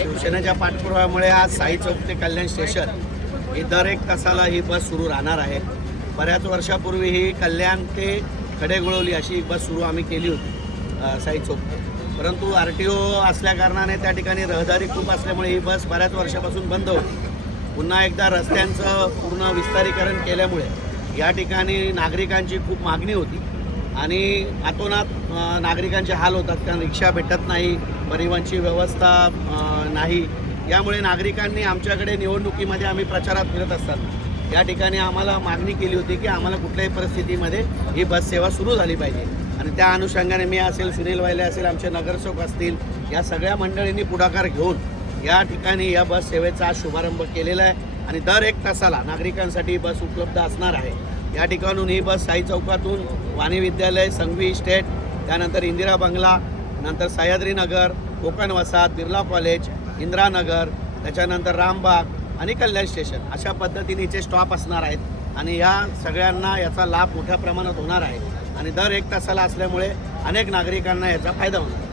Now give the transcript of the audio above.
शिवसेनेच्या पाठपुराव्यामुळे आज साई चौक ते कल्याण स्टेशन ही दर एक तासाला ही बस सुरू राहणार आहे. बऱ्याच वर्षापूर्वी ही कल्याण ते खडेगुळवली अशी बस सुरू आम्ही केली होती साई चौक ते. परंतु RTO असल्याकारणाने त्या ठिकाणी रहदारी खूप असल्यामुळे ही बस बऱ्याच वर्षापासून बंद होती. पुन्हा एकदा रस्त्यांचं पूर्ण विस्तारीकरण केल्यामुळे या ठिकाणी नागरिकांची खूप मागणी होती आणि अतोनात नागरिकांचे हाल होतात, कारण रिक्षा भेटत नाही, परिवहनची व्यवस्था नाही. यामुळे नागरिकांनी आमच्याकडे निवडणुकीमध्ये आम्ही प्रचारात फिरत असताना या ठिकाणी आम्हाला मागणी केली होती की आम्हाला कुठल्याही परिस्थितीमध्ये ही बस सेवा सुरू झाली पाहिजे. आणि त्या अनुषंगाने मी असेल, सुनील वाहिले असेल, आमचे नगरसेवक असतील, या सगळ्या मंडळींनी पुढाकार घेऊन या ठिकाणी या बस सेवेचा आज शुभारंभ केलेला आहे. आणि दर एक तासाला नागरिकांसाठी बस उपलब्ध असणार आहे. या ठिकाणून ही बस साई चौकातून वाणी विद्यालय, संघवी इस्टेट, त्यानंतर इंदिरा बंगला, नंतर सह्याद्री नगर, कोकण वसाहत, बिर्ला कॉलेज, इंदिरानगर, त्याच्यानंतर रामबाग आणि कल्याण स्टेशन अशा पद्धतीने इथे स्टॉप असणार आहेत. आणि या सगळ्यांना याचा लाभ मोठ्या प्रमाणात होणार आहे आणि दर एक तासाला असल्यामुळे अनेक नागरिकांना याचा फायदा होणार.